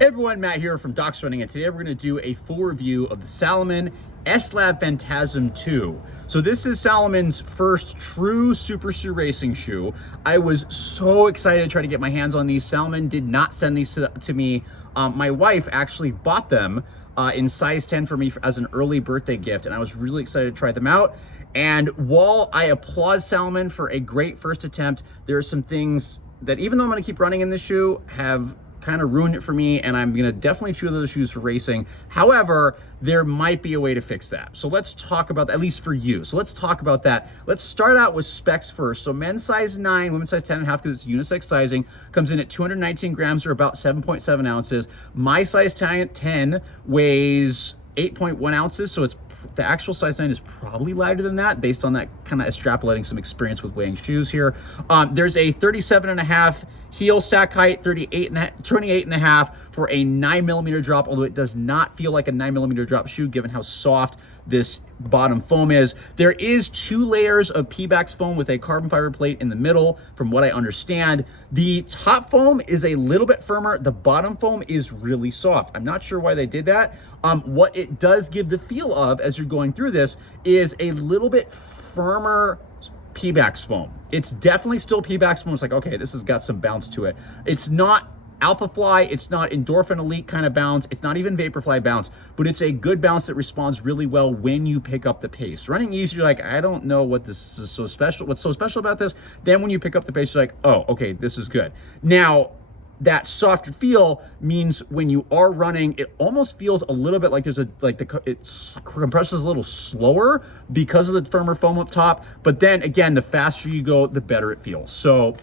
Hey everyone, Matt here from Doc's Running, and today we're going to do a full review of the Salomon S-Lab Phantasm 2. So this is Salomon's first true super shoe racing shoe. I was so excited to try to get my hands on these. Salomon did not send these to me. My wife actually bought them in size 10 for me as an early birthday gift, and I was really excited to try them out. And while I applaud Salomon for a great first attempt, there are some things that, even though I'm going to keep running in this shoe, have kind of ruined it for me, and I'm gonna definitely choose those shoes for racing. However, there might be a way to fix that. So let's talk about that, at least for you. So let's talk about that. Let's start out with specs first. So men's size 9, women's size 10.5, because it's unisex sizing, comes in at 219 grams or about 7.7 ounces. My size 10 weighs 8.1 ounces, so it's the actual size 9 is probably lighter than that based on that, kind of extrapolating some experience with weighing shoes here. There's a 37.5 heel stack height, 28.5 for a 9mm drop, although it does not feel like a 9mm drop shoe given how soft this bottom foam is. There is 2 layers of Pebax foam with a carbon fiber plate in the middle, from what I understand. The top foam is a little bit firmer. The bottom foam is really soft. I'm not sure why they did that. What it does give the feel of as you're going through this is a little bit firmer Pebax foam. It's definitely still Pebax foam. It's like, okay, this has got some bounce to it. It's not Alpha Fly, it's not Endorphin Elite kind of bounce, it's not even Vaporfly bounce, but it's a good bounce that responds really well when you pick up the pace. Running easy, you're like, I don't know what this is so special, what's so special about this. Then when you pick up the pace, you're like, oh, okay, this is good. Now, that softer feel means when you are running, it almost feels a little bit like it compresses a little slower because of the firmer foam up top. But then again, the faster you go, the better it feels. So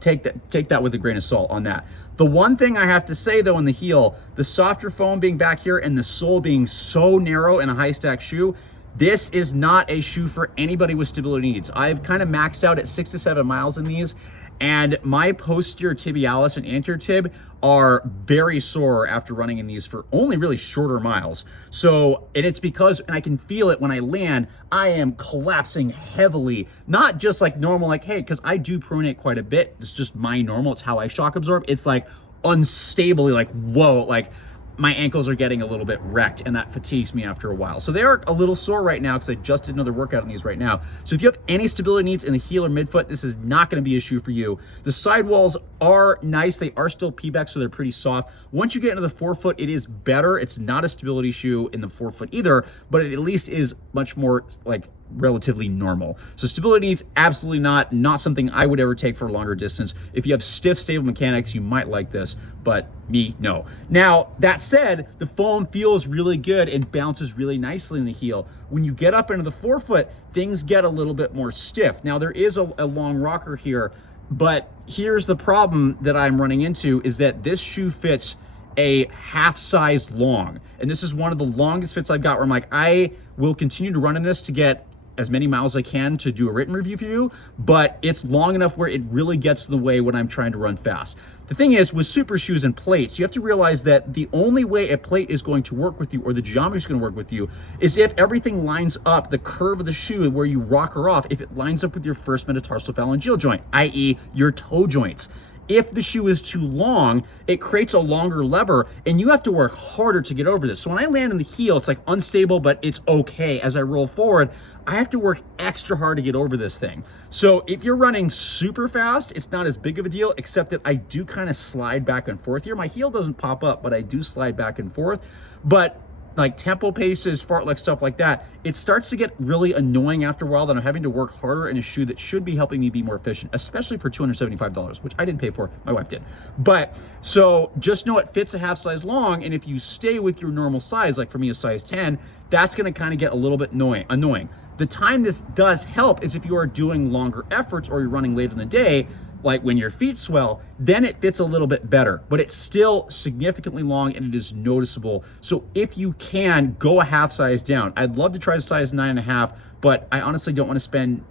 take that with a grain of salt on that. The one thing I have to say though, in the heel, the softer foam being back here and the sole being so narrow in a high stack shoe, this is not a shoe for anybody with stability needs. I've kind of maxed out at 6 to 7 miles in these, and my posterior tibialis and anterior tib are very sore after running in these for only really shorter miles. So, and it's because, and I can feel it when I land, I am collapsing heavily, not just like normal, like, hey, because I do pronate quite a bit. It's just my normal, it's how I shock absorb. It's like unstably, like, whoa, like, my ankles are getting a little bit wrecked, and that fatigues me after a while. So they are a little sore right now because I just did another workout on these right now. So if you have any stability needs in the heel or midfoot, this is not going to be a shoe for you. The sidewalls are nice. They are still Pebax, so they're pretty soft. Once you get into the forefoot, it is better. It's not a stability shoe in the forefoot either, but it at least is much more like relatively normal. So stability needs, absolutely not something I would ever take for a longer distance. If you have stiff, stable mechanics, you might like this, but me, no. Now, that said, the foam feels really good and bounces really nicely in the heel. When you get up into the forefoot, things get a little bit more stiff. Now, there is a long rocker here, but here's the problem that I'm running into is that this shoe fits a half size long. And this is one of the longest fits I've got where I'm like, I will continue to run in this to get as many miles as I can to do a written review for you, but it's long enough where it really gets in the way when I'm trying to run fast. The thing is, with super shoes and plates, you have to realize that the only way a plate is going to work with you, or the geometry is going to work with you, is if everything lines up, the curve of the shoe where you rock her off, if it lines up with your first metatarsophalangeal joint, i.e. your toe joints. If the shoe is too long, it creates a longer lever, and you have to work harder to get over this. So when I land in the heel, it's like unstable, but it's okay. As I roll forward, I have to work extra hard to get over this thing. So if you're running super fast, it's not as big of a deal, except that I do kind of slide back and forth here. My heel doesn't pop up, but I do slide back and forth. But like tempo paces, fartlek, stuff like that, it starts to get really annoying after a while that I'm having to work harder in a shoe that should be helping me be more efficient, especially for $275, which I didn't pay for, my wife did. But so just know it fits a half size long, and if you stay with your normal size, like for me a size 10, that's gonna kind of get a little bit annoying. The time this does help is if you are doing longer efforts or you're running late in the day, like when your feet swell, then it fits a little bit better, but it's still significantly long and it is noticeable. So if you can, go a half size down. I'd love to try a size 9.5, but I honestly don't want to spend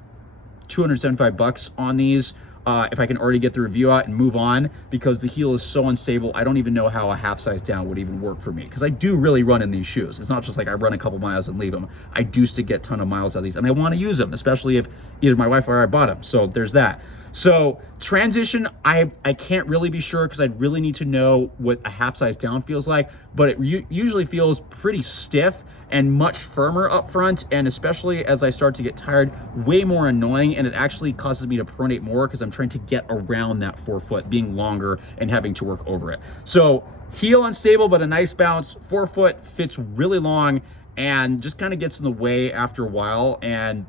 $275 on these if I can already get the review out and move on, because the heel is so unstable. I don't even know how a half size down would even work for me, because I do really run in these shoes. It's not just like I run a couple miles and leave them. I do still get a ton of miles out of these, and I want to use them, especially if either my wife or I bought them. So there's that. So transition, I can't really be sure because I'd really need to know what a half size down feels like, but it usually feels pretty stiff and much firmer up front, and especially as I start to get tired, way more annoying, and it actually causes me to pronate more because I'm trying to get around that forefoot being longer and having to work over it. So heel unstable, but a nice bounce. Forefoot fits really long and just kind of gets in the way after a while. And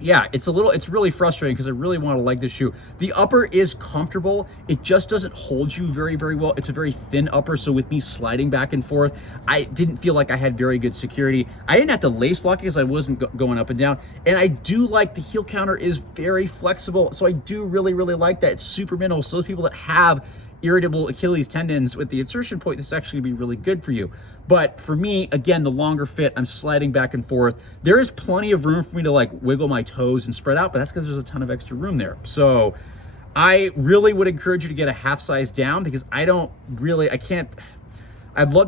yeah, it's really frustrating because I really want to like this shoe. The upper is comfortable. It just doesn't hold you very, very well. It's a very thin upper, so with me sliding back and forth, I didn't feel like I had very good security. I didn't have to lace lock it because I wasn't going up and down. And I do like the heel counter is very flexible, so I do really, really like that. It's super minimal, so those people that have irritable Achilles tendons with the insertion point, this is actually gonna be really good for you. But for me, again, the longer fit, I'm sliding back and forth. There is plenty of room for me to like wiggle my toes and spread out, but that's because there's a ton of extra room there. So I really would encourage you to get a half size down because I'd love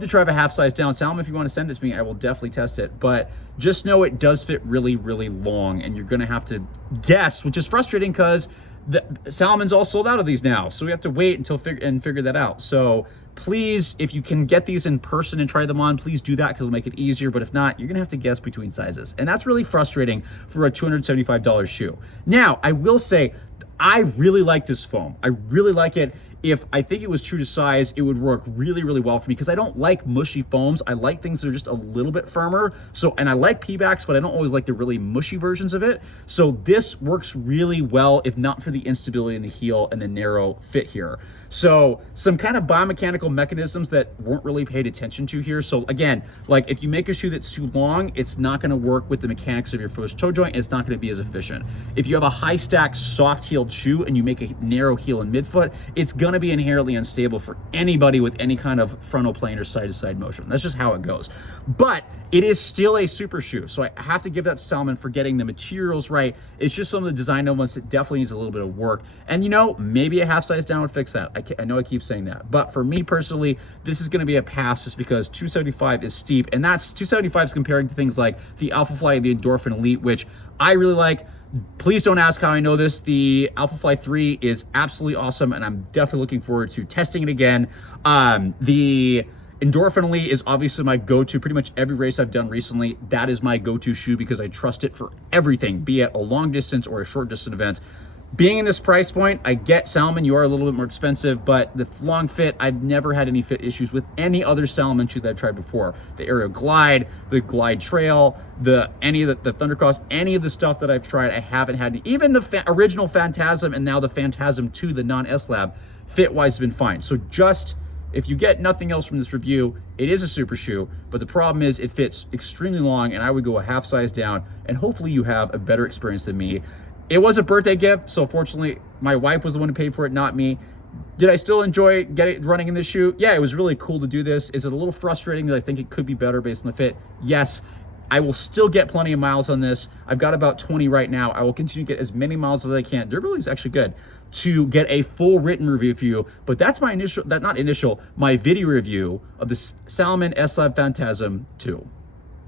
to try a half size down. Salomon, if you want to send it to me, I will definitely test it. But just know it does fit really, really long, and you're gonna have to guess, which is frustrating because the Salomon's all sold out of these now, so we have to wait until figure that out. So please, if you can get these in person and try them on, please do that because it'll make it easier. But if not, you're gonna have to guess between sizes, and that's really frustrating for a $275 shoe. Now, I will say, I really like this foam. I really like it. If I think it was true to size, it would work really, really well for me because I don't like mushy foams. I like things that are just a little bit firmer. So, and I like P-backs, but I don't always like the really mushy versions of it. So this works really well, if not for the instability in the heel and the narrow fit here. So some kind of biomechanical mechanisms that weren't really paid attention to here. So again, like if you make a shoe that's too long, it's not gonna work with the mechanics of your first toe joint, and it's not gonna be as efficient. If you have a high stack, soft heeled shoe and you make a narrow heel and midfoot, it's gonna be inherently unstable for anybody with any kind of frontal plane or side to side motion. That's just how it goes. But it is still a super shoe. So I have to give that to Salomon for getting the materials right. It's just some of the design elements that definitely needs a little bit of work. And you know, maybe a half size down would fix that. I know I keep saying that, but for me personally, this is going to be a pass just because 275 is steep, and that's 275 is comparing to things like the Alpha Fly, the Endorphin Elite, which I really like. Please don't ask how I know this. The Alpha Fly 3 is absolutely awesome, and I'm definitely looking forward to testing it again. The Endorphin Elite is obviously my go-to. Pretty much every race I've done recently, that is my go-to shoe because I trust it for everything, be it a long distance or a short distance event. Being in this price point, I get Salomon, you are a little bit more expensive, but the long fit, I've never had any fit issues with any other Salomon shoe that I've tried before. The Aerial Glide, the Glide Trail, any of the Thundercross, any of the stuff that I've tried, I haven't had. Even the original Phantasm and now the Phantasm 2, the non-S-Lab, fit-wise has been fine. So just, if you get nothing else from this review, it is a super shoe, but the problem is it fits extremely long, and I would go a half size down, and hopefully you have a better experience than me. It was a birthday gift, so fortunately, my wife was the one who paid for it, not me. Did I still enjoy running in this shoe? Yeah, it was really cool to do this. Is it a little frustrating that I think it could be better based on the fit? Yes. I will still get plenty of miles on this. I've got about 20 right now. I will continue to get as many miles as I can. Durability is actually good to get a full written review for you, but that's my my video review of the Salomon S-Lab Phantasm 2.